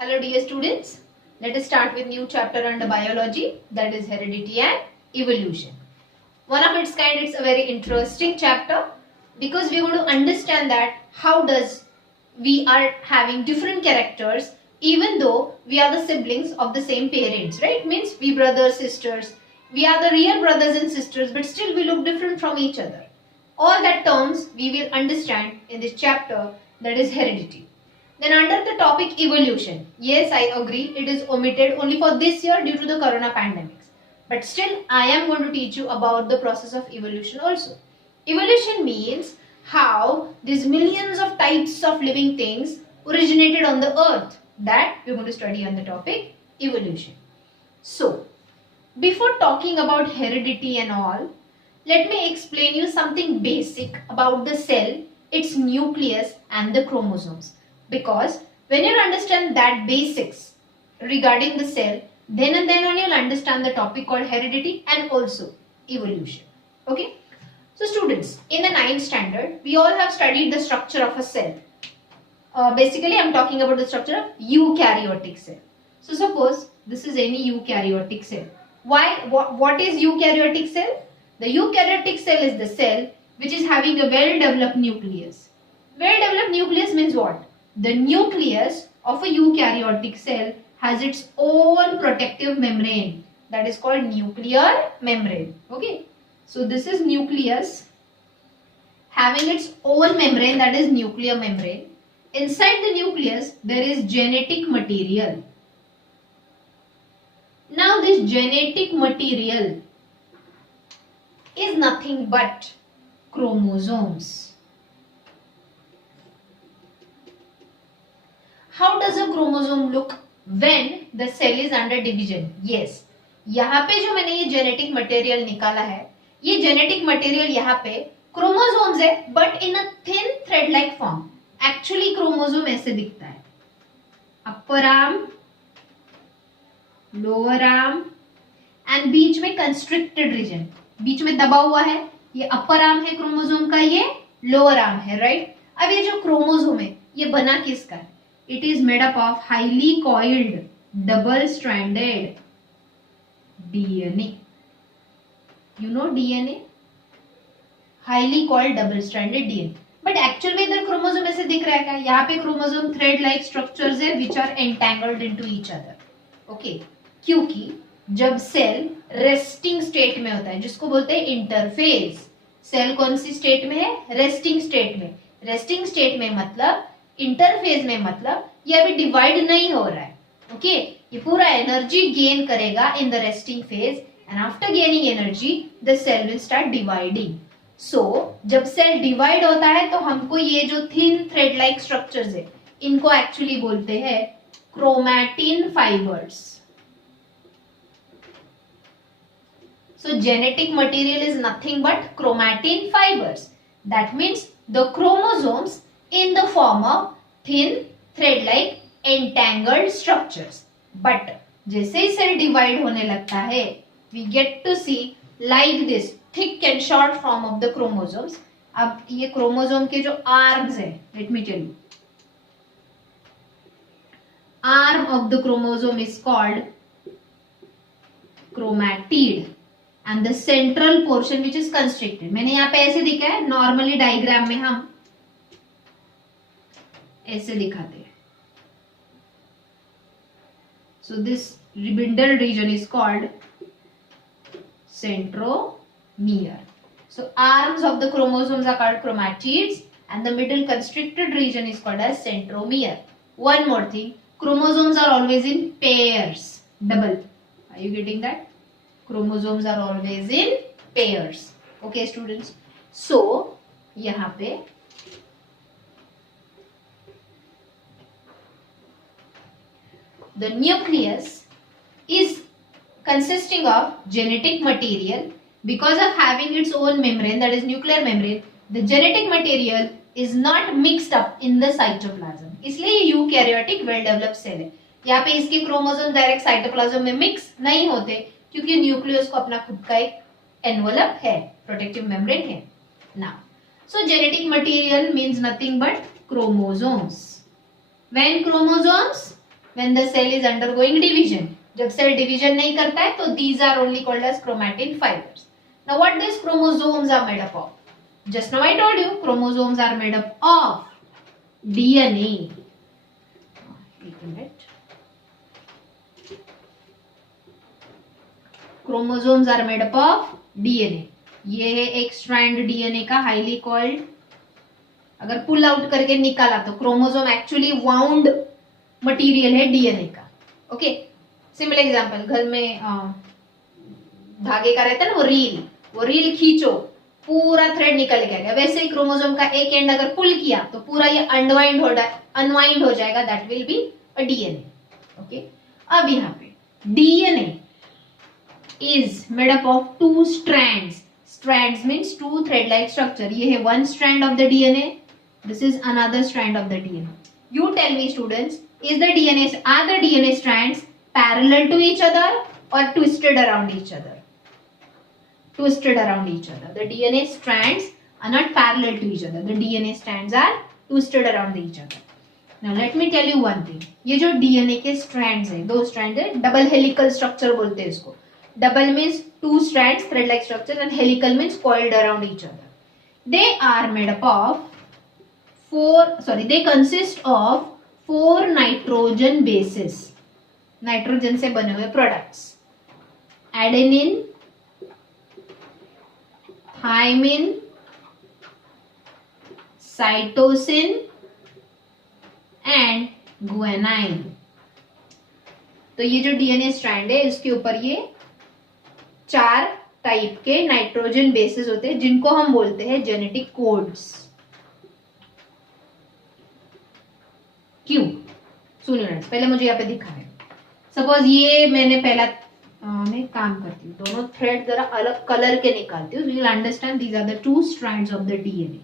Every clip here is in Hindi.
Hello dear students, let us start with new chapter under biology, that is heredity and evolution. One of its kind, it's a very interesting chapter because we are going to understand that how does we are having different characters even though we are the siblings of the same parents, right? Means we brothers, sisters, we are the real brothers and sisters, but still we look different from each other. All that terms we will understand in this chapter, that is heredity. Then under the topic evolution, yes, I agree, it is omitted only for this year due to the corona pandemics. But still, I am going to teach you about the process of evolution also. Evolution means how these millions of types of living things originated on the earth. That we are going to study on the topic evolution. So, before talking about heredity and all, let me explain you something basic about the cell, its nucleus and the chromosomes. Because when you understand that basics regarding the cell, then and then only you'll understand the topic called heredity and also evolution. Okay. So students, in the 9th standard, we all have studied the structure of a cell. Basically, I'm talking about the structure of eukaryotic cell. So suppose this is any eukaryotic cell. What is eukaryotic cell? The eukaryotic cell is the cell which is having a well-developed nucleus. Well-developed nucleus means what? The nucleus of a eukaryotic cell has its own protective membrane, that is called nuclear membrane. Okay. So this is nucleus having its own membrane, that is nuclear membrane. Inside the nucleus there is genetic material. Now this genetic material is nothing but chromosomes. How does a chromosome look when the cell is under division? Yes, यहाँ पे जो मैंने ये जेनेटिक मटेरियल निकाला है, ये जेनेटिक मटेरियल यहाँ पे क्रोमोसोम्स है, but in a thin thread like form. Actually chromosome ऐसे दिखता है, upper arm, lower arm and बीच में कंस्ट्रिक्टेड रीजन, बीच में दबा हुआ है. ये अपर आर्म है क्रोमोसोम का, ये लोअर आर्म है, राइट. अब ये जो क्रोमोसोम है ये बना किसका है? It is made up of highly coiled, double-stranded DNA. You know DNA? Highly coiled, double-stranded DNA. But actual में इधर क्रोमोसोम ऐसे दिख रहा है क्या? यहाँ पे क्रोमोसोम thread-like structures है which are entangled into each other. Okay? क्योंकि जब सेल रेस्टिंग स्टेट में होता है, जिसको बोलते हैं इंटरफेज, सेल कौन सी स्टेट में है? रेस्टिंग स्टेट में. रेस्टिंग स्टेट में मतलब, इंटरफेज में मतलब ये अभी डिवाइड नहीं हो रहा है. ओके, ये पूरा एनर्जी गेन करेगा in the resting phase and after gaining energy the cell will start dividing. So जब सेल डिवाइड होता है तो हमको ये जो थिन थ्रेड लाइक स्ट्रक्चर्स है इनको एक्चुअली बोलते हैं chromatin fibres. So genetic material is nothing but chromatin fibers. That means the chromosomes in the form of thin thread-like entangled structures. But जैसे ही सेल डिवाइड होने लगता है, we get to see like this thick and short form of the chromosomes. अब ये क्रोमोसोम के जो आर्म्स है, let me tell you. Arm of the chromosome is called chromatid. And the central portion which is constricted, मैंने यहाँ पे ऐसे दिखा है, नॉर्मली डायग्राम में हम ऐसे दिखाते हैं. So this bindle region is called centromere. So arms of the chromosomes are called chromatids and the middle constricted region is called as centromere. One more thing, chromosomes are always in pairs, double. Are you getting that? Chromosomes are always in pairs. Okay students. So यहाँ पे the nucleus is consisting of genetic material. Because of having its own membrane, that is nuclear membrane, the genetic material is not mixed up in the cytoplasm. इसलिए ये eukaryotic well developed cell है. यहाँ पे इसके क्रोमोसोम डायरेक्ट साइटोप्लाज्म में मिक्स नहीं होते क्योंकि न्यूक्लियस को अपना खुद का एक एनवलप है, प्रोटेक्टिव मेम्ब्रेन है. Now so genetic material means nothing but chromosomes. When chromosomes when the cell is undergoing division, जब सेल डिवीजन नहीं करता है तो these are only called as chromatin fibres. Now what this chromosomes are made up of? Just now I told you chromosomes are made up of DNA. एक minute. Chromosomes are made up of DNA. ये है एक स्ट्रैंड डीएनए का, हाईली कॉल्ड. अगर पुल आउट करके निकाला तो क्रोमोसोम एक्चुअली वाउंड मटेरियल है डीएनए का. ओके, सिंपल एग्जांपल, घर में धागे का रहता है ना वो रील खींचो, पूरा थ्रेड निकल के आएगा. वैसे ही क्रोमोसोम का एक एंड अगर पुल किया तो पूरा ये अनवाइंड हो जाएगा. That will be a DNA. Okay, अब यहाँ पे DNA is made up of two strands. Strands means two thread-like structure. ये है one strand of the DNA. This is another strand of the DNA. You tell me, students, are the DNA strands parallel to each other or twisted around each other? Twisted around each other. The DNA strands are not parallel to each other. The DNA strands are twisted around each other. Now let me tell you one thing. ये जो DNA के strands है, दो strands है, double helical structure बोलते हैं इसको. Double means two strands, thread-like structure, and helical means coiled around each other. They are made up of they consist of 4 nitrogen bases. Nitrogen से बने हुए products. Adenine, thymine, cytosine and guanine. तो ये जो डीएनए स्ट्रैंड है इसके ऊपर ये 4 टाइप के नाइट्रोजन बेसिस होते हैं जिनको हम बोलते हैं जेनेटिक कोड्स. क्यों? सुनिए, पहले मुझे यहाँ पे दिखा है. सपोज ये मैंने पहला मैं काम करती हूँ, दोनों थ्रेड जरा अलग कलर के निकालती हूँ. You will understand these are the 2 strands of the DNA.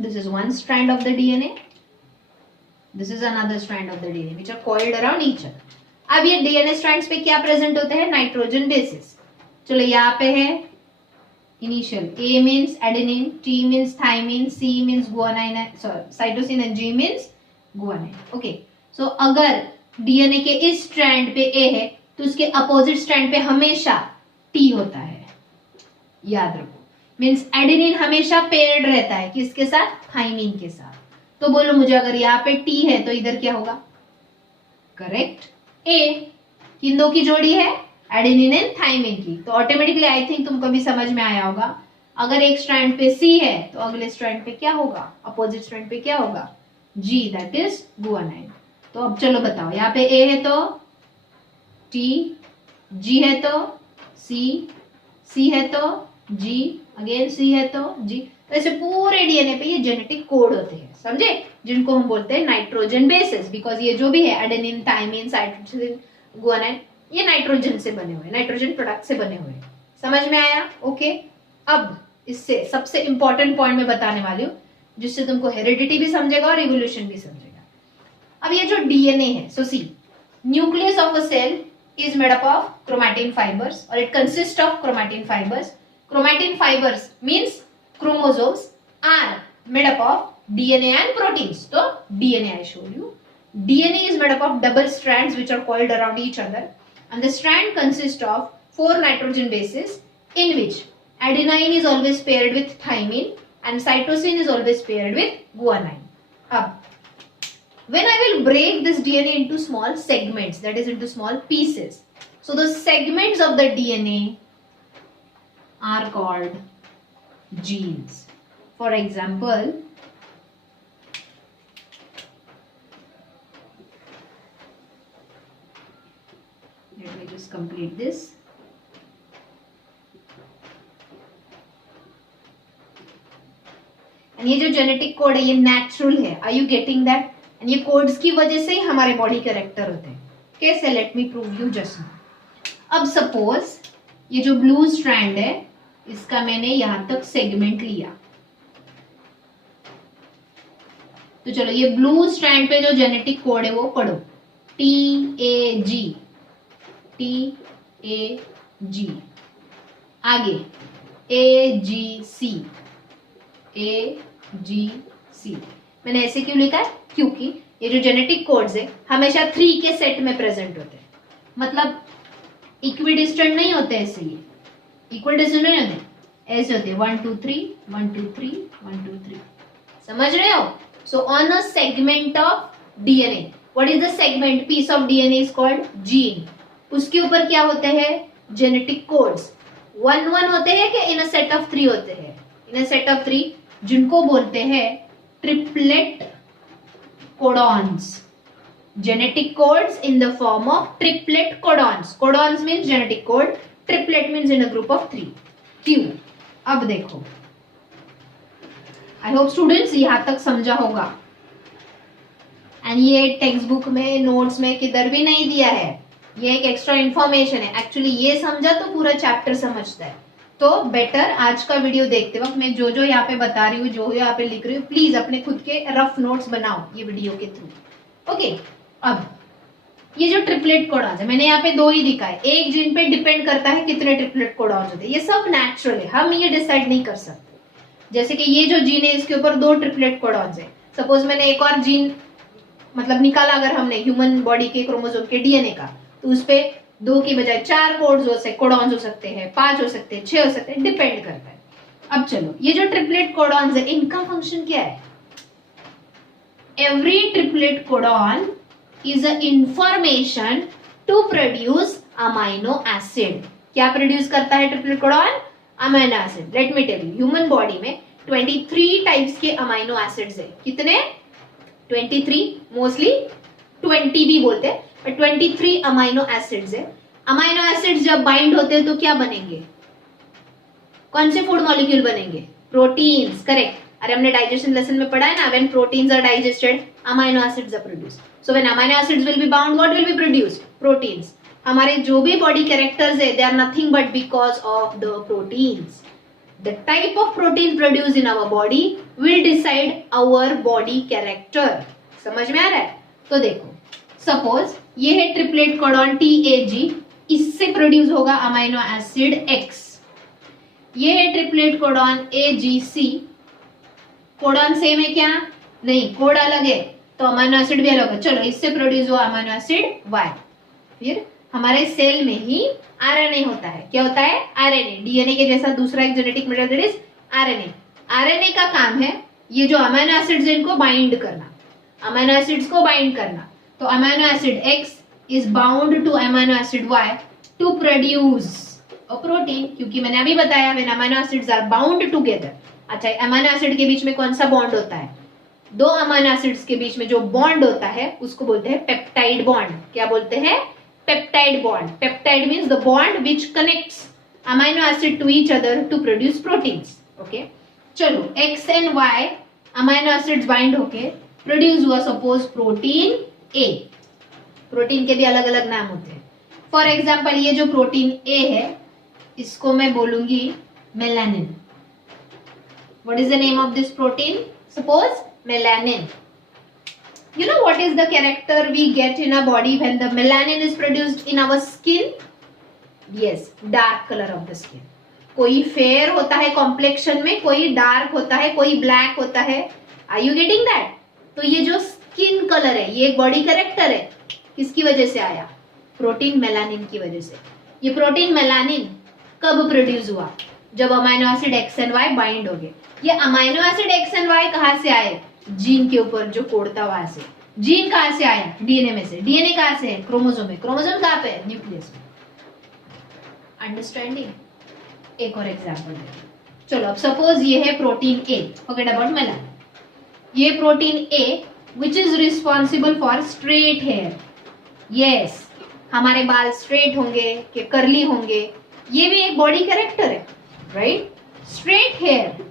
This is one strand of the DNA. This is another strand of the DNA which are coiled around each other. अब ये DNA strands पे क्या प्रेजेंट होते हैं? Nitrogen bases. चलो यहाँ पे है initial. A means adenine, T means thymine, C means guanine, cytosine and G means guanine. Okay. So अगर DNA के इस स्ट्रैंड पे A है तो उसके अपोजिट स्ट्रैंड पे हमेशा T होता है. याद रखो. मीन्स एडेनिन हमेशा पेयर्ड रहता है किसके साथ? थाइमिन के साथ. तो बोलो मुझे, अगर यहाँ पे T है तो इधर क्या होगा? Correct, A. किन दो की जोड़ी है? एडेनिन एंड थाइमिन की. तो ऑटोमेटिकली आई थिंक तुमको भी समझ में आया होगा, अगर एक स्ट्रैंड पे C है तो अगले स्ट्रैंड पे क्या होगा? अपोजिट स्ट्रैंड पे क्या होगा? G, that is guanine. तो अब चलो बताओ, यहाँ पे A है तो T, G है तो C है तो G, अगेन C है तो G. तो ऐसे पूरे डीएनए पे ये जेनेटिक कोड होते हैं, समझे, जिनको हम बोलते हैं नाइट्रोजन बेसिस. बिकॉज ये जो भी है एडेनिन, थाइमिन, साइटोसिन, गुआनाइन, ये नाइट्रोजन से बने हुए, नाइट्रोजन प्रोडक्ट से बने हुए. समझ में आया? ओके. अब इससे सबसे इंपॉर्टेंट पॉइंट मैं बताने वाली हूँ जिससे तुमको हेरिडिटी भी समझेगा और इवोल्यूशन भी समझेगा. अब ये जो डीएनए है, so see, nucleus of a cell is made up of chromatin fibers or it consists of chromatin fibers. Chromatin fibers means chromosomes are made up of DNA and proteins. So DNA I showed you. DNA is made up of double strands which are coiled around each other, and the strand consists of 4 nitrogen bases in which adenine is always paired with thymine and cytosine is always paired with guanine. When I will break this DNA into small segments, that is into small pieces, so the segments of the DNA are called genes. For example, let me just complete this. And ये जो जेनेटिक कोड है ये नेचुरल है. Are you getting that? And ये कोड्स की वजह से ही हमारे बॉडी कैरेक्टर होते हैं. कैसे? Let me prove you just now. अब सपोज ये जो ब्लू स्ट्रैंड है इसका मैंने यहां तक सेगमेंट लिया, तो चलो ये ब्लू स्ट्रैंड पे जो जेनेटिक कोड है वो पढ़ो. TAG, TAG. आगे AGC, A G C। मैंने ऐसे क्यों लिखा है? क्योंकि ये जो जेनेटिक कोड्स है हमेशा 3 के सेट में प्रेजेंट होते हैं, मतलब इक्विडिस्टेंट नहीं होते ऐसे, ये इक्विडिस्टेंट नहीं होते, ऐसे होते 1 2 3 1 2 3 1 2 3। समझ रहे हो? So on a segment of DNA, what is the segment piece of DNA is called gene. उसके ऊपर क्या होते हैं? Genetic codes. 1 1 होते हैं कि इन अ सेट ऑफ 3 होते हैं? इन अ सेट ऑफ 3, जिनको बोलते हैं triplet codons. Genetic codes in the form of triplet codons. Codons means genetic code, triplet means in a group of 3। क्यों? अब देखो, आई होप स्टूडेंट्स यहां तक समझा होगा, एंड ये टेक्स्ट बुक में नोट्स में किधर भी नहीं दिया है, ये एक एक्स्ट्रा इंफॉर्मेशन है। एक्चुअली ये समझा तो पूरा चैप्टर समझता है। तो बेटर आज का वीडियो देखते वक्त मैं जो जो यहाँ पे बता रही हूँ, जो यहाँ पे लिख रही हूँ, प्लीज अपने खुद के रफ नोट्स बनाओ ये वीडियो के थ्रू। ओके, अब ये जो ट्रिपलेट कोडॉन्स है, मैंने यहाँ पे 2 ही दिखा है। एक जीन पे डिपेंड करता है कितने ट्रिपलेट कोडॉन्स होते हैं, ये सब नेचुरल है, हम ये डिसाइड नहीं कर सकते। जैसे कि ये जो जीन है इसके ऊपर 2 ट्रिपलेट कोडॉन्स है, सपोज मैंने एक और जीन मतलब निकाला अगर हमने ह्यूमन बॉडी के क्रोमोसोम के डीएनए का, तो उस पे 2 की बजाय 4 कोडॉन्स हो सकते हैं, 5 हो सकते हैं, 6 हो सकते हैं, डिपेंड करता है। अब चलो, ये जो ट्रिपलेट कोडॉन्स है इनका फंक्शन क्या है? Every triplet codon is a information to produce amino acid। क्या प्रोड्यूस करता है triplet codon? Amino acid. Let me tell you, human body में 23 टाइप्स के अमाइनो एसिड्स है। कितने? 23, मोस्टली 20 भी बोलते हैं, पर 23 अमाइनो एसिड्स है। अमाइनो एसिड्स जब बाइंड होते हैं तो क्या बनेंगे? कौन से फूड मॉलिक्यूल बनेंगे? Proteins, correct. अरे हमने डाइजेशन लेसन में पढ़ा है ना, when proteins are digested amino acids are produced. So when amino acids will be bound, what will be produced? Proteins. हमारे जो भी बॉडी कैरेक्टर्स है, they are nothing but because of the proteins. The type of protein produced in our body will decide our body character. समझ में आ रहा है? तो देखो, सपोज ये है ट्रिपलेट कोडॉन TAG, इससे प्रोड्यूस होगा अमाइनो एसिड X। ये है triplet codon AGC, codon same है क्या? नहीं, कोड अलग है तो अमाइनो एसिड भी अलग है। चलो, इससे प्रोड्यूस हुआ अमाइनो एसिड Y। फिर हमारे सेल में ही आरएनए होता है। क्या होता है? आरएनए। डीएनए के जैसा दूसरा एक genetic material is RNA. RNA का काम है ये जो अमाइनो एसिड्स इनको बाइंड करना, अमाइनो एसिड्स को बाइंड करना। तो amino acid X is bound to amino acid Y to produce a protein, क्योंकि मैंने अभी बताया when amino acids are bound together. अच्छा, अमाइनो एसिड के बीच में कौन सा बॉन्ड होता है? 2 अमाइनो एसिड्स के बीच में जो बॉन्ड होता है उसको बोलते हैं पेप्टाइड बॉन्ड। क्या बोलते हैं? Peptide bond. Peptide means the bond which connects amino acid to each other to produce proteins. Okay, चलो, X and Y amino acids bind होके प्रोड्यूस हुआ सपोज प्रोटीन A। प्रोटीन के भी अलग अलग नाम होते हैं। फॉर एग्जाम्पल, ये जो प्रोटीन A है इसको मैं बोलूंगी melanin. What is the name of this protein? Suppose melanin. You know what is the character we get in our body when the melanin is produced in our skin? Yes, dark color of the skin. कोई फेयर होता है कॉम्प्लेक्शन में, कोई डार्क होता है, कोई ब्लैक होता है। Are you getting that? तो ये जो स्किन कलर है ये एक बॉडी कैरेक्टर है। किसकी वजह से आया? प्रोटीन मेलानिन की वजह से। ये प्रोटीन मेलानिन कब प्रोड्यूस हुआ? जब amino acid X and Y bind हो गए। ये amino acid X and Y कहाँ से आए? जीन के ऊपर जो कोड था वहां से। जीन कहाँ से आया? डीएनए में से। डीएनए कहाँ से है? क्रोमोसोम में। क्रोमोसोम कहाँ पे है? न्यूक्लियस में। अंडरस्टैंडिंग? एक और एग्जांपल देखिए। चलो, अब सपोज ये है protein A, forget about melanin. ये protein A which is responsible for straight hair. Yes, हमारे बाल स्ट्रेट होंगे कि कर्ली होंगे, ये भी एक बॉडी कैरेक्टर है, राइट? स्ट्रेट हेयर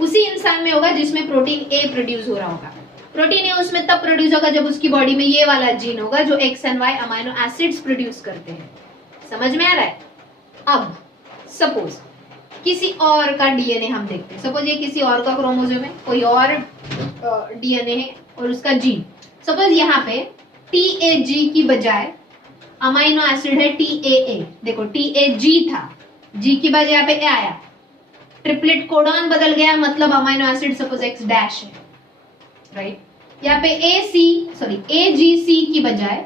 उसी इंसान में होगा जिसमें प्रोटीन A प्रोड्यूस हो रहा होगा। प्रोटीन A उसमें तब प्रोड्यूस होगा जब उसकी बॉडी में ये वाला जीन होगा जो X and Y amino acids produce करते हैं। समझ में आ रहा है? अब सपोज किसी और का डीएनए हम देखते हैं। सपोज ये किसी और का क्रोमोसोम है, कोई और डीएनए है और उसका जीन। सपोज यहाँ पे TAG की बजाय अमाइनो एसिड है TAA। देखो, TAG था, G की बजाय यहाँ पे A आया। ट्रिपलेट कोडॉन बदल गया मतलब amino acid suppose x dash है, राइट? यहाँ पे AGC की बजाय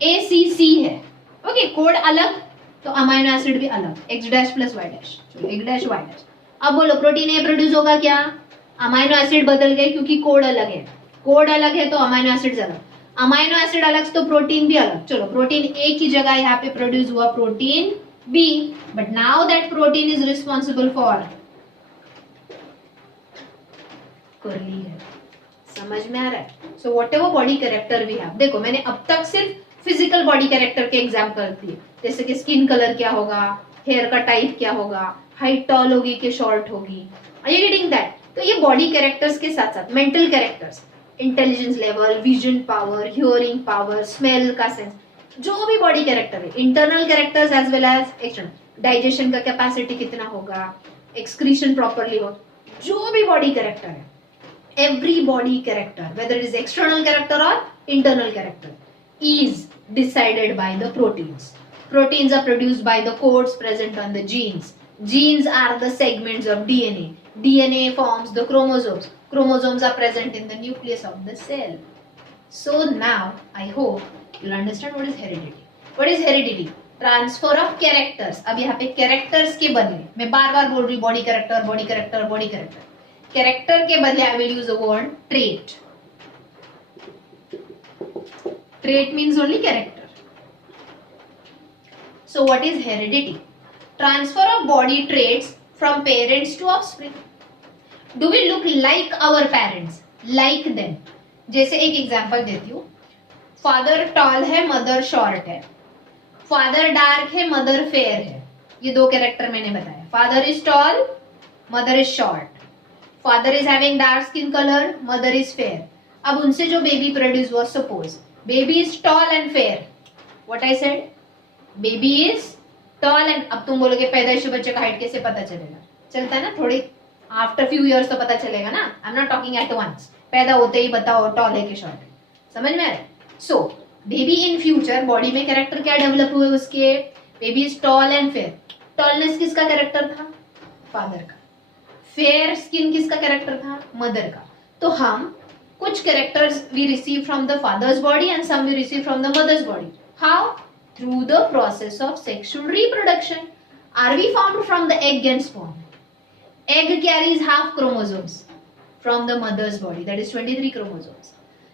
ACC है, ओके, कोड अलग तो अमाइनो एसिड भी अलग, X dash plus Y dash, चलो एक्स डैश वाई डैश। अब बोलो प्रोटीन ए प्रोड्यूस होगा क्या? अमाइनो एसिड बदल गए क्योंकि कोड अलग है, कोड अलग है तो अमाइनो एसिड अलग, अमाइनो एसिड अलग तो प्रोटीन भी अलग। चलो प्रोटीन ए की जगह यहाँ पे प्रोड्यूस हुआ protein B, but now that protein is responsible for curly है। समझ में आ रहा है? So whatever body character we have, देखो मैंने अब तक सिर्फ फिजिकल बॉडी कैरेक्टर के एग्जाम्पल दिए, जैसे कि स्किन कलर क्या होगा, हेयर का टाइप क्या होगा, हाइट टॉल होगी कि शॉर्ट होगी, आर यू गेटिंग दैट? तो ये बॉडी कैरेक्टर्स के साथ साथ mental characters, intelligence level, vision power, hearing power, smell का सेंस, जो भी बॉडी कैरेक्टर है, internal characters as well as external, digestion का कैपेसिटी कितना होगा, एक्सक्रीशन प्रॉपरली हो, जो भी बॉडी कैरेक्टर है, every body character, whether it is external character or internal character, is decided by the proteins. Proteins are produced by the codes present on the genes. Genes are the segments of DNA. DNA forms the chromosomes. Chromosomes are present in the nucleus of the cell. So now, I hope you'll understand what is heredity. What is heredity? Transfer of characters. अब यहाँ पे characters के बदले, मैं बार बार बोल रही हूँ body character, body character, body character. Character के बदले I will use a word trait. Trait means only character. So what is heredity? Transfer of body traits from parents to offspring. Do we look like our parents, like them? जैसे एक एग्जांपल देती हूँ, फादर टॉल है, मदर शॉर्ट है, फादर डार्क है, मदर फेयर है. ये दो कैरेक्टर मैंने बताया. Father is tall, mother is short. Father is having dark skin colour, mother is fair. अब उनसे जो बेबी प्रोड्यूस हुआ, suppose baby is tall and fair. What I said? Baby is tall and, अब तुम बोलोगे पैदाइशी बच्चे का हाइट कैसे पता चलेगा? चलता है ना, थोड़ी आफ्टर फ्यू इयर्स तो पता चलेगा ना. I am not talking at once, पैदा होते ही बताओ टॉल है कि शॉर्ट है. समझ में आ रहा है? So baby in future body में कैरेक्टर क्या डेवलप हुए उसके? Baby is tall and fair. Tallness किसका कैरेक्टर था? फादर का. फेयर स्किन किसका कैरेक्टर था? मदर का. तो हम कुछ characters we receive from the father's body and some we receive from the mother's body. How? Through the process of sexual reproduction. Are we found from the egg and sperm? Egg carries half chromosomes from the mother's body, that is 23 chromosomes.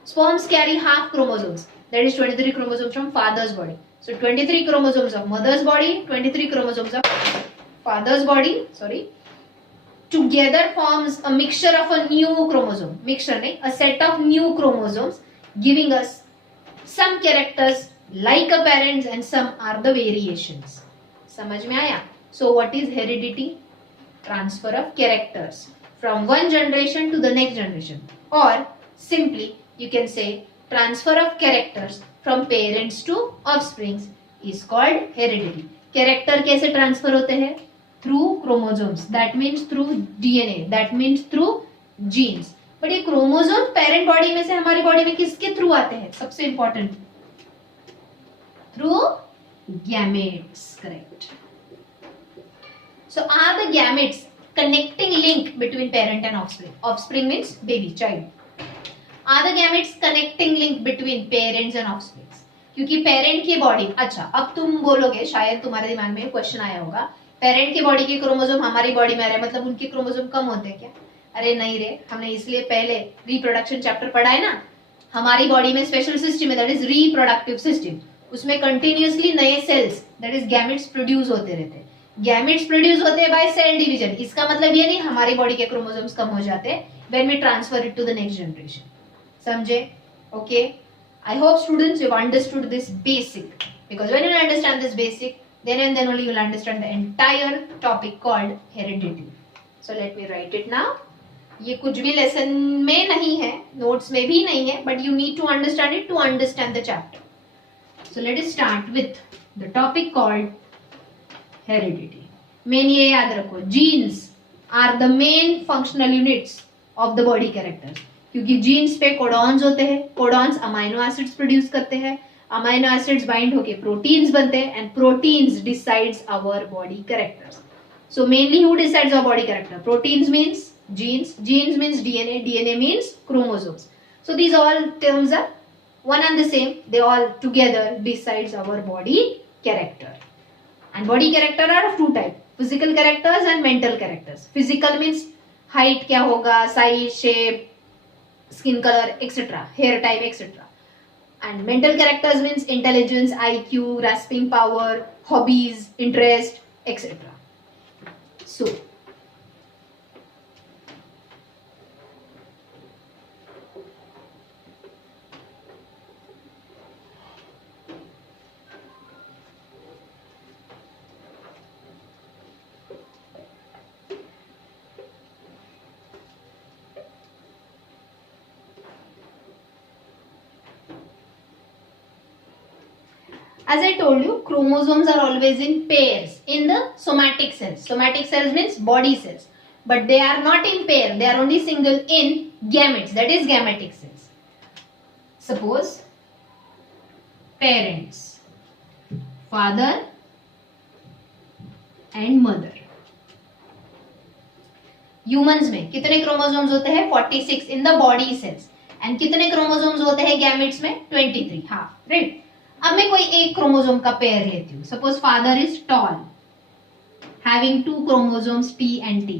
Sperms carry half chromosomes, that is 23 chromosomes from father's body. So 23 chromosomes of mother's body, 23 chromosomes of father's body, together forms a mixture of a new chromosome. Mixture nahi, a set of new chromosomes giving us some characters like a parents and some are the variations. समझ में आया? So what is heredity? Transfer of characters from one generation to the next generation, or simply you can say transfer of characters from parents to offsprings is called heredity. Character कैसे transfer होते हैं? Through chromosomes, that means through DNA, that means through genes. but ये chromosome parent body में से हमारी body में किसके through आते हैं? सबसे important, through gametes, correct. So are the gametes connecting link between parent and offspring? Offspring means baby, child. Are the gametes connecting link between parents and offspring? क्योंकि पेरेंट की बॉडी, अच्छा अब तुम बोलोगे, शायद तुम्हारे दिमाग में क्वेश्चन आया होगा, पेरेंट की बॉडी के क्रोमोसोम हमारी बॉडी में आ रहे हैं, मतलब उनके क्रोमोसोम कम होते हैं क्या? अरे नहीं रे, हमने इसलिए पहले रिप्रोडक्शन चैप्टर पढ़ा है ना. हमारी बॉडी में स्पेशल सिस्टम है, दैट इज रिप्रोडक्टिव सिस्टम. उसमें कंटिन्यूअसली नए cells, that is gametes produce होते रहते हैं. गैमेट्स प्रोड्यूस होते हैं बाय सेल डिवीजन. इसका मतलब ये नहीं हमारी बॉडी के क्रोमोसोम्स कम हो जाते हैं when we transfer it to the next generation. समझे? Okay, I hope students you have understood this basic, because when you understand this basic, then and then only you will understand the entire topic called heredity. So let me write it now. ये कुछ भी लेसन में नहीं है, नोट्स में भी नहीं है, but you need to understand it to understand the chapter. So let us start with the topic called heredity. Main ये याद रखो, genes are the main functional units of the body characters. क्योंकि genes पे कोडॉन्स होते हैं, कोडॉन्स अमाइनो एसिड्स प्रोड्यूस करते हैं, अमाइनो एसिड्स बाइंड होके प्रोटीन्स बनते हैं, and proteins decides our body characters. So mainly who decides our body character? Proteins means genes, genes means DNA, DNA means chromosomes. So these all terms are one and the same. They all together decides our body character. And body character are of two types, physical characters and mental characters. Physical means height क्या होगा, size, shape, skin color, etc., hair type, etc. And mental characters means intelligence, IQ, grasping power, hobbies, interest, etc. So, as I told you, chromosomes are always in pairs in the somatic cells. Somatic cells means body cells. But they are not in pair. They are only single in gametes. That is gametic cells. Suppose parents, father and mother. Humans में कितने क्रोमोसोम्स होते हैं? 46 in the body cells. And कितने क्रोमोसोम्स होते हैं gametes में? 23. हाँ, right. अब मैं कोई एक क्रोमोसोम का पेयर लेती हूँ. Suppose father is toll, having 2 chromosomes T and T.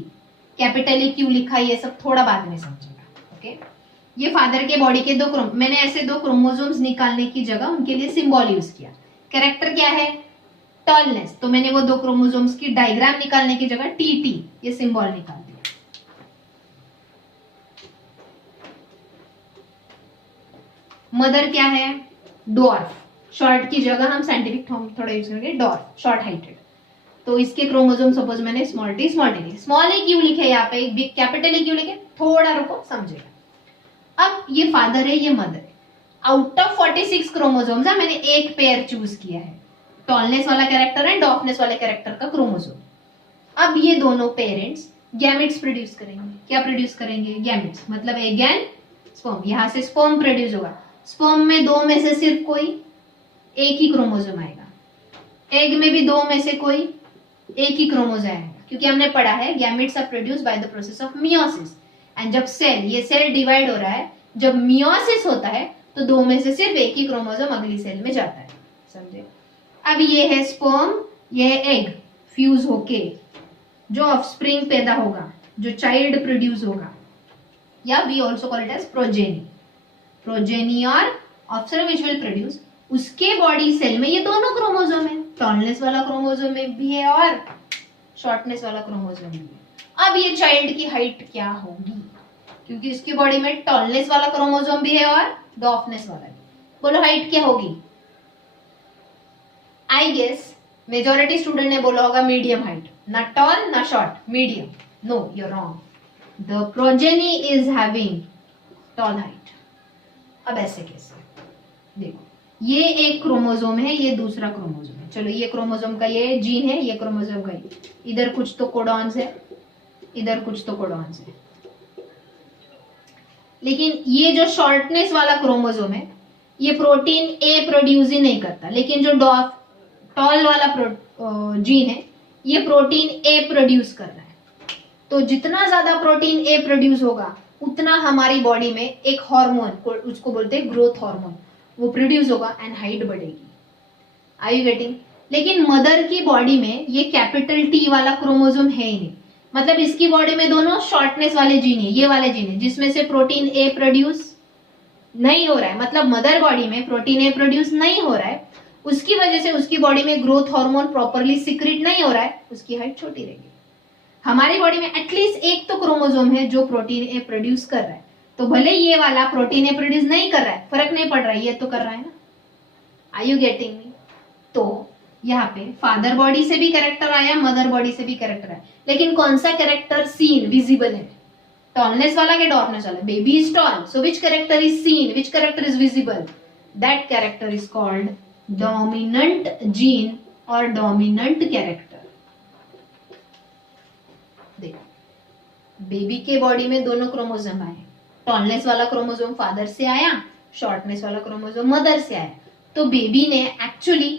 कैपिटली क्यों लिखा ये सब थोड़ा बाद में समझेगा. ओके, ये फादर के बॉडी के मैंने ऐसे 2 क्रोमोसोम्स निकालने की जगह उनके लिए सिंबल यूज किया. कैरेक्टर क्या है? टॉलनेस. तो मैंने वो 2 क्रोमोसोम्स की डायग्राम निकालने की जगह TT ये सिंबल निकाल दिया. मदर क्या है? डॉर्फ. शॉर्ट की जगह हम साइंटिफिक टर्म थोड़ा यूज करेंगे, डॉर्फ, शॉर्ट हाइटेड. तो इसके क्रोमोसोम सपोज मैंने स्मॉल टी लिखे. स्मॉल ए क्यों लिखे यहाँ पे, बिग कैपिटल ए क्यों लिखे? थोड़ा रुको, समझेगा. अब ये फादर है, ये मदर है. आउट ऑफ 46 क्रोमोसोम्स है, मैंने एक पेयर चूज किया है. टॉलनेस वाला कैरेक्टर है, डॉर्फनेस वाले कैरेक्टर का क्रोमोसोम. अब ये दोनों पेरेंट्स गैमेट्स प्रोड्यूस करेंगे. क्या प्रोड्यूस करेंगे? गैमेट्स. मतलब एग एंड स्पर्म. यहां से स्पर्म प्रोड्यूस होगा. स्पर्म में 2 में से सिर्फ कोई एक ही क्रोमोसोम आएगा. एग में भी 2 में से कोई एक ही क्रोमोसोम आएगा, क्योंकि हमने पढ़ा है gametes are produce by the process of meiosis. And जब ये सेल डिवाइड हो रहा है, जब मियोसिस होता है तो 2 में से सिर्फ एक ही क्रोमोसोम अगली सेल में जाता है. समझे? अब ये है स्पर्म, ये है एग. फ्यूज होके जो ऑफस्प्रिंग पैदा होगा, जो चाइल्ड प्रोड्यूस होगा, या we also call it as progeny और ऑफस्प्रिंग विच विल प्रोड्यूस. उसके बॉडी सेल में ये दोनों क्रोमोसोम है. टॉलनेस वाला क्रोमोसोम भी है और शॉर्टनेस वाला क्रोमोसोम भी है. अब ये चाइल्ड की हाइट क्या होगी? क्योंकि इसकी बॉडी में टॉलनेस वाला क्रोमोसोम भी है और डॉर्फनेस वाला भी. बोलो हाइट क्या होगी? आई गेस मेजॉरिटी स्टूडेंट ने बोला होगा मीडियम हाइट. ना टॉल ना short, medium. No, you are wrong. The progeny is having tall height. अब ऐसे कैसे? देखो, ये एक क्रोमोसोम है, ये दूसरा क्रोमोसोम है. चलो, ये क्रोमोसोम का ये जीन है, ये क्रोमोसोम का ये. इधर कुछ तो कोडॉन्स है, इधर कुछ तो कोडॉन्स है. लेकिन ये जो शॉर्टनेस वाला क्रोमोसोम है, ये प्रोटीन ए प्रोड्यूस ही नहीं करता. लेकिन जो टॉल वाला जीन है, ये प्रोटीन ए प्रोड्यूस कर रहा है. तो जितना ज्यादा प्रोटीन ए प्रोड्यूस होगा, उतना हमारी बॉडी में एक हार्मोन, उसको बोलते हैं ग्रोथ हार्मोन, वो प्रोड्यूस होगा एंड हाइट बढ़ेगी. Are you getting? लेकिन मदर की बॉडी में ये कैपिटल T वाला क्रोमोसोम है ही नहीं. मतलब इसकी बॉडी में दोनों शॉर्टनेस वाले जीन है, ये वाले जीन है, जिसमें से प्रोटीन ए प्रोड्यूस नहीं हो रहा है. मतलब मदर बॉडी में प्रोटीन ए प्रोड्यूस नहीं हो रहा है, उसकी वजह से उसकी बॉडी में ग्रोथ हार्मोन प्रॉपरली सिक्रेट नहीं हो रहा है, उसकी हाइट छोटी रहेगी. हमारी बॉडी में एटलीस्ट एक तो क्रोमोसोम है जो प्रोटीन ए प्रोड्यूस कर रहा है. तो भले ये वाला प्रोटीन ए प्रोड्यूस नहीं कर रहा है, फर्क नहीं पड़ रहा है, ये तो कर रहा है ना. Are you getting me? तो यहाँ पे फादर बॉडी से भी कैरेक्टर आया, मदर बॉडी से भी कैरेक्टर आया. लेकिन कौन सा कैरेक्टर सीन विजिबल है? टॉलनेस वाला के डॉर्फनेस वाला? Baby is toll, so which character is seen, which character is visible? That character is called dominant gene और डोमिनेंट कैरेक्टर. देखो, बेबी के बॉडी में दोनों क्रोमोसोम आए. टॉलनेस वाला क्रोमोसोम फादर से आया, शॉर्टनेस वाला क्रोमोसोम मदर से आया. तो बेबी ने एक्चुअली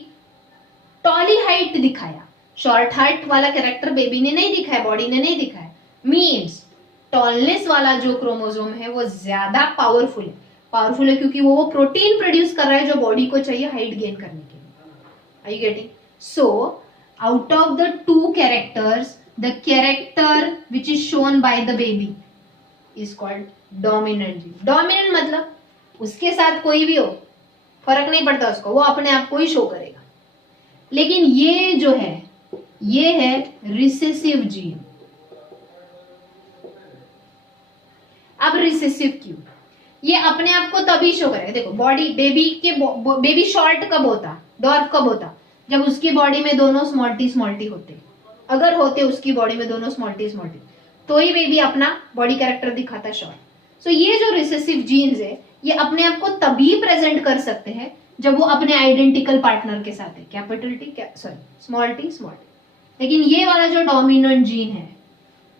टॉली हाइट दिखाया, शॉर्ट हाइट वाला कैरेक्टर बेबी ने नहीं दिखा है, बॉडी ने नहीं दिखा है, मीन्स टॉलनेस वाला जो क्रोमोसोम है वो ज्यादा पावरफुल है। पावरफुल है क्योंकि वो प्रोटीन प्रोड्यूस कर रहा है जो बॉडी को चाहिए हाइट गेन करने के लिए। Are you getting? So out of the two characters, the character which is shown by the baby is called dominant gene. Dominant मतलब उसके साथ कोई भी हो फर्क नहीं पड़ता उसको, वो अपने आप को ही शो करेगा। लेकिन ये जो है ये है रिसेसिव जीन। अब रिसेसिव क्यों? ये अपने आप को तभी शो करेगा, देखो बॉडी बेबी शॉर्ट कब होता, डॉर्फ कब होता, जब उसकी बॉडी में दोनों स्मॉल टी होते। अगर होते उसकी बॉडी में दोनों स्मॉल टी तो ही बेबी अपना बॉडी कैरेक्टर दिखाता शॉर्ट। सो ये जो रिसेसिव जीन्स है ये अपने आप को तभी प्रेजेंट कर सकते हैं जब वो अपने आइडेंटिकल पार्टनर के साथ है, capital T sorry small T. लेकिन ये वाला जो डोमिनेंट जीन है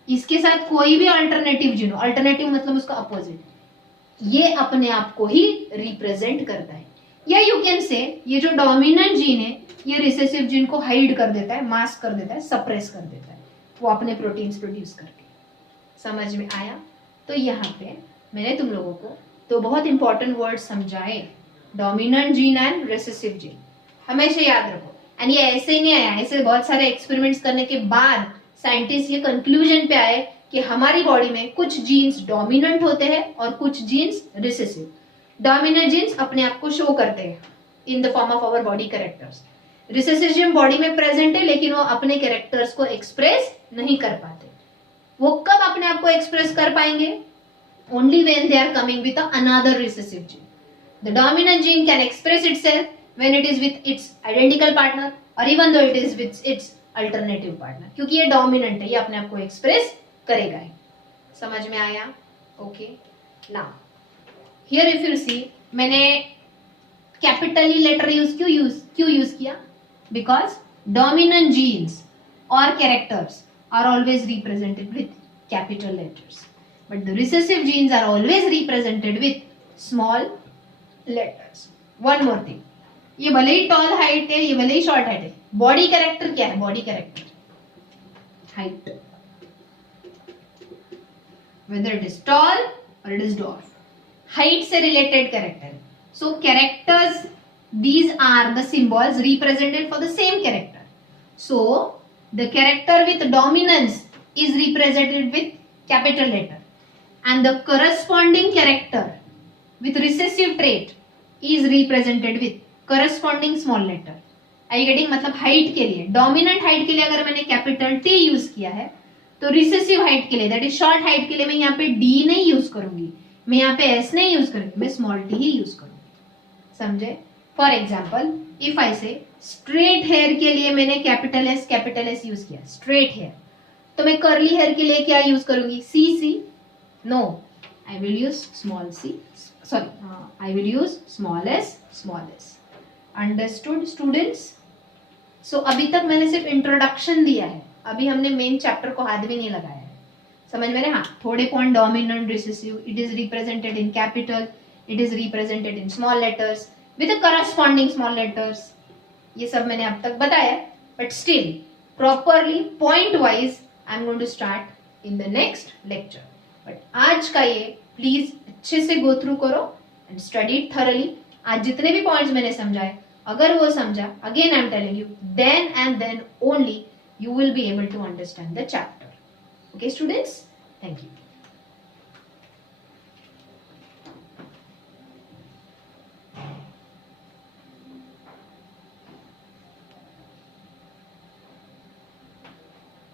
इसके साथ कोई भी अल्टरनेटिव जीन हो, अल्टरनेटिव मतलब उसका अपोजिट, ये अपने आप को ही रिप्रेजेंट करता है। या यू कैन से ये जो डोमिनेंट जीन है ये रिसेसिव जीन को हाइड कर देता है, मास्क कर देता है, सप्रेस कर देता है वो अपने प्रोटीन्स प्रोड्यूस करके। समझ में आया? तो यहाँ पे मैंने तुम लोगों को तो बहुत इंपॉर्टेंट वर्ड समझाए, dominant gene and recessive gene, हमेशा याद रखो। एंड ये ऐसे ही नहीं आया, ऐसे बहुत सारे एक्सपेरिमेंट्स करने के बाद साइंटिस्ट ये कंक्लूजन पे आए कि हमारी बॉडी में कुछ जीन्स डोमिनेंट होते हैं और कुछ जीन्स रिसेसिव। डोमिनेंट जीन्स अपने आप को शो करते हैं in the form of our body characters. Recessive gene body में प्रेजेंट है लेकिन वो अपने कैरेक्टर्स को एक्सप्रेस नहीं कर पाते। वो कब अपने आप को एक्सप्रेस कर पाएंगे? Only when they are coming with another recessive gene. The dominant gene can express itself when it is with its identical partner or even though it is with its alternative partner. क्योंकि ये dominant है, ये अपने आप को express करेगा ही। समझ में आया? Okay. Now, here if you see, मैंने capital letter क्यों use किया? Because dominant genes or characters are always represented with capital letters. But the recessive genes are always represented with small letters. One more thing, ये भले ही टॉल हाइट है, ये भले ही शॉर्ट हाइट है, बॉडी कैरेक्टर क्या है? Body character height, whether it is tall or it is dwarf, height से related character. So characters, these are the symbols represented for the same character. So the character with dominance is represented with capital letter. And the corresponding character with recessive trait is represented with corresponding small letter. Are you getting? मतलब हाइट के लिए, डोमिनेंट हाइट के लिए अगर मैंने कैपिटल टी यूज किया है तो रिसेसिव हाइट के लिए, दैट इज शॉर्ट हाइट के लिए, मैं यहाँ पे डी नहीं यूज करूंगी, मैं यहाँ पे एस नहीं यूज करूंगी, मैं स्मॉल टी ही यूज करूंगी। समझे? फॉर एग्जाम्पल इफ आई से स्ट्रेट हेयर के लिए मैंने कैपिटल एस यूज किया, स्ट्रेट हेयर, तो मैं कर्ली हेयर के लिए क्या यूज करूंगी? सी। No, I will use small c. Sorry, I will use small s. Understood students? So अभी तक मैंने सिर्फ इंट्रोडक्शन दिया है, अभी हमने मेन चैप्टर को हाथ भी नहीं लगाया है। समझ में? हाँ, थोड़े point dominant, recessive, it is represented in capital, it is represented in small letters with corresponding small letters, ये सब मैंने अब तक बताया। But still properly point wise I am going to start in the next lecture. But आज का ये प्लीज अच्छे से गो थ्रू करो एंड स्टडी थरली। आज जितने भी पॉइंट्स मैंने समझाए, अगर वो समझा, again I am telling you, then and then only you will be able to understand the chapter. Okay students, thank you.